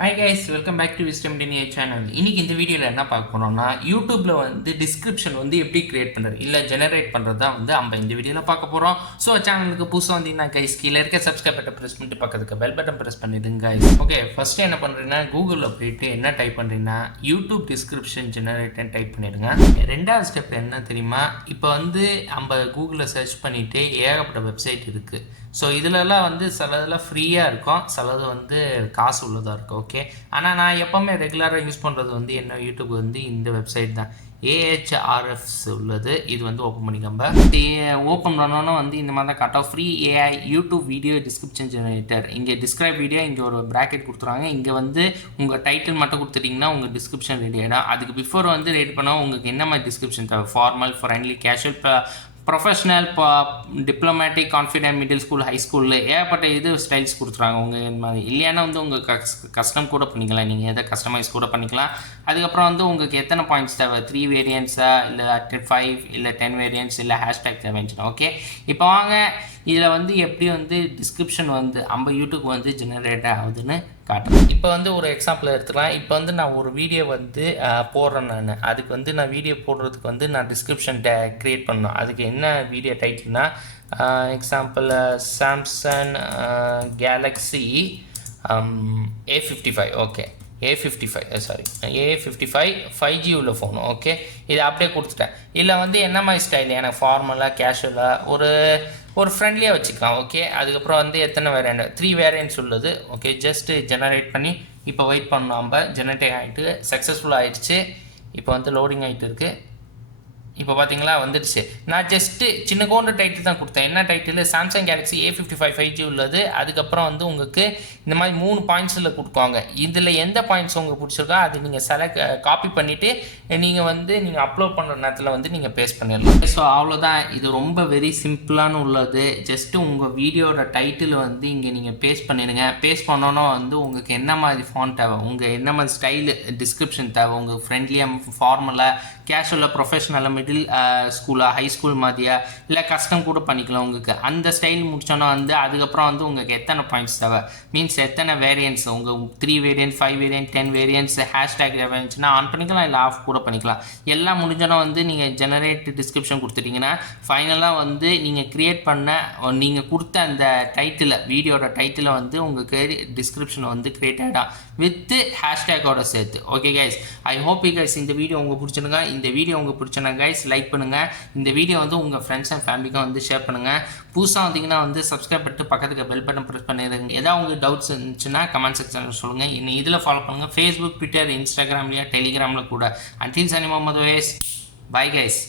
Hi guys welcome back to Wisdom டினிய channel இன்னைக்கு இந்த வீடியோவில் என்ன பார்க்க போகிறோம்னா யூடியூப்பில் வந்து டிஸ்கிரிப்ஷன் வந்து எப்படி கிரியேட் பண்ணுறது இல்லை ஜெனரேட் பண்ணுறது தான் வந்து நம்ம இந்த வீடியோவில் பார்க்க போகிறோம் ஸோ சேனலுக்கு புதுசாக வந்தீங்கன்னா கைஸ் கீழே இருக்க சப்ஸ்கிரைப் பட்டன் ப்ரெஸ் பண்ணிட்டு பக்கத்துக்கு பெல் பட்டன் ப்ரெஸ் பண்ணிடுங்க கைஸ் ஓகே ஃபர்ஸ்ட் என்ன பண்ணுறீங்கன்னா கூகுளில் போயிட்டு என்ன டைப் பண்ணுறீங்கன்னா யூடியூப் டிஸ்கிரிப்ஷன் ஜெனரேட்டன் டைப் பண்ணிடுங்க. ரெண்டாவது ஸ்டெப் என்ன தெரியுமா? இப்போ வந்து நம்ம கூகுளில் சர்ச் பண்ணிவிட்டு ஏகப்பட்ட வெப்சைட் இருக்குது ஸோ இதிலலாம் வந்து சிலதெல்லாம் ஃப்ரீயாக இருக்கும். சிலது வந்து காசு உள்ளதாக இருக்கும். ஓகே ஆனால் நான் எப்போவுமே ரெகுலராக யூஸ் பண்ணுறது வந்து என்ன? யூடியூப் வந்து இந்த வெப்சைட் தான். ஏஹெச்ஆர்எஃப்ஸ் உள்ளது. இது வந்து ஓப்பன் பண்ணிக்கம்ப ஓப்பன் பண்ணோன்னா வந்து இந்த மாதிரி தான் cut free AI YouTube video description generator இங்கே டிஸ்கிரைப் வீடியோ இங்கே ஒரு ப்ராக்கெட் கொடுத்துருவாங்க. இங்கே வந்து உங்கள் டைட்டில் மட்டும் கொடுத்துட்டிங்கன்னா உங்கள் டிஸ்கிரிப்ஷன் ரெடி ஆகிடும் அதுக்கு பிஃபோர் வந்து ரெடி பண்ணால் உங்களுக்கு என்ன மாதிரி டிஸ்கிரிப்ஷன் தேவை? ஃபார்மல் ஃப்ரெண்ட்லி கேஷுவல் ப்ரொஃபஷ்னல் இப்போ diplomatic confident middle school high ஸ்கூலில் ஏகப்பட்ட இது ஸ்டைல்ஸ் கொடுத்துறாங்க உங்கள் இந்த மாதிரி. இல்லையானா வந்து உங்கள் கஸ் கஸ்டம் கூட பண்ணிக்கலாம். நீங்கள் எதை கஸ்டமைஸ் கூட பண்ணிக்கலாம். அதுக்கப்புறம் வந்து உங்களுக்கு எத்தனை பாயிண்ட்ஸ் தேவை? த்ரீ வேரியன்ஸா இல்லை ஃபைவ் இல்லை டென் வேரியன்ஸ் இல்லை ஹேஷ்டேக் தேவைன்னு ஓகே இப்போ வாங்க இதில் வந்து எப்படி வந்து டிஸ்கிரிப்ஷன் வந்து நம்ம யூடியூப் வந்து ஜெனரேட் ஆகுதுன்னு காட்டுறேன். இப்போ வந்து ஒரு எக்ஸாம்பிள் எடுத்துக்கலாம். இப்போ வந்து நான் ஒரு வீடியோ வந்து போடுறேன் நான். அதுக்கு வந்து நான் வீடியோ போடுறதுக்கு வந்து நான் டிஸ்கிரிப்ஷன் க்ரியேட் பண்ணணும். அதுக்கு என்ன video டைட்டில்னா example Samsung Galaxy A fifty five okay A fifty five sorry A fifty five five G உள்ள ஃபோன் ஓகே இதை அப்படியே கொடுத்துட்டேன். இல்லை வந்து என்ன மாதிரி ஸ்டைல் எனக்கு ஃபார்மலாக கேஷுவலாக ஒரு ஒரு ஃப்ரெண்ட்லியாக வச்சுக்கலாம் ஓகே அதுக்கப்புறம் வந்து எத்தனை வேரியன்ட் த்ரீ வேரியன்ட்ஸ் உள்ளது ஓகே ஜஸ்ட்டு ஜெனரேட் பண்ணி இப்போ வெயிட் பண்ணோம். நம்ம ஜெனரேட் ஆகிட்டு சக்ஸஸ்ஃபுல் ஆகிடுச்சு இப்போ வந்து லோடிங் ஆகிட்டு இருக்குது இப்போ பார்த்தீங்களா வந்துடுச்சு. நான் ஜஸ்ட்டு சின்ன கோண்டு டைட்டில் தான் கொடுத்தேன். என்ன title Samsung Galaxy A fifty five five G உள்ளது. அதுக்கப்புறம் வந்து உங்களுக்கு இந்த மாதிரி மூணு பாயிண்ட்ஸில் கொடுப்பாங்க இதில் எந்த பாயிண்ட்ஸ் உங்களுக்கு பிடிச்சிருக்கோ அது நீங்கள் செலக்ட் காப்பி பண்ணிவிட்டு நீங்கள் வந்து நீங்கள் அப்லோட் பண்ணுற நேரத்தில் வந்து நீங்கள் பேஸ் பண்ணிடலாம். ஸோ அவ்வளோதான் இது ரொம்ப வெரி சிம்பிளான உள்ளது. ஜஸ்ட்டு உங்கள் வீடியோட டைட்டில் வந்து இங்கே நீங்கள் பேஸ்ட் பண்ணிடுங்க. பேஸ்ட் பண்ணோன்னா வந்து உங்களுக்கு என்ன மாதிரி ஃபான் தேவை? உங்கள் என்ன மாதிரி ஸ்டைலு டிஸ்கிரிப்ஷன் தேவை? உங்கள் ஃப்ரெண்ட்லியாக ஃபார்மலாக கேஷுவலாக ப்ரொஃபஷனலாக மிடில் ஸ்கூலாக ஹை ஸ்கூல் மாதிரியா? இல்லை கஷ்டம் கூட பண்ணிக்கலாம் உங்களுக்கு. அந்த ஸ்டைல் முடிச்சோன்னா வந்து அதுக்கப்புறம் வந்து உங்களுக்கு எத்தனை பாயிண்ட்ஸ் தேவை? மீன்ஸ் எத்தனை வேரியன்ஸ் உங்கள் three variant five variant ten variants hashtag வேரியன்ட்ஸ்னா on பண்ணிக்கலாம் இல்லை ஆஃப் கூட பண்ணிக்கலாம். எல்லாம் முடிஞ்சோன்னா வந்து நீங்கள் ஜெனரேட் டிஸ்கிரிப்ஷன் கொடுத்துட்டீங்கன்னா ஃபைனலாக வந்து நீங்கள் க்ரியேட் பண்ண நீங்கள் கொடுத்த அந்த டைட்டில் வீடியோட டைட்டில் வந்து உங்களுக்கு டிஸ்கிரிப்ஷன் வந்து க்ரியேட் ஆகிடும் வித்து ஹேஷ்டேக்கோட சேர்த்து. Okay guys I hope you guys இந்த வீடியோ உங்களுக்கு பிடிச்சிருங்க இந்த வீடியோ உங்களுக்கு பிடிச்சிருங்க கைஸ் லைக் பண்ணுங்கள் இந்த வீடியோ வந்து உங்கள் ஃப்ரெண்ட்ஸ் அண்ட் ஃபேமிலிக்கும் வந்து ஷேர் பண்ணுங்கள் புதுசாக வந்தீங்கன்னா வந்து சப்ஸ்கிரைப் பண்ணிட்டு பக்கத்துக்கு பெல் பட்டன் ப்ரெஸ் பண்ணிடுங்க. ஏதாவது உங்களுக்கு டவுட்ஸ் இருந்துச்சுன்னா கமெண்ட் செக்ஷனில் சொல்லுங்கள் இன்னும் இதில் ஃபாலோ பண்ணுங்கள் ஃபேஸ்புக் ட்விட்டர் இன்ஸ்டாகிராம்லையா டெலிகிராமில் கூட. அன்டில் சனி முகமது வேஸ் பை கைஸ்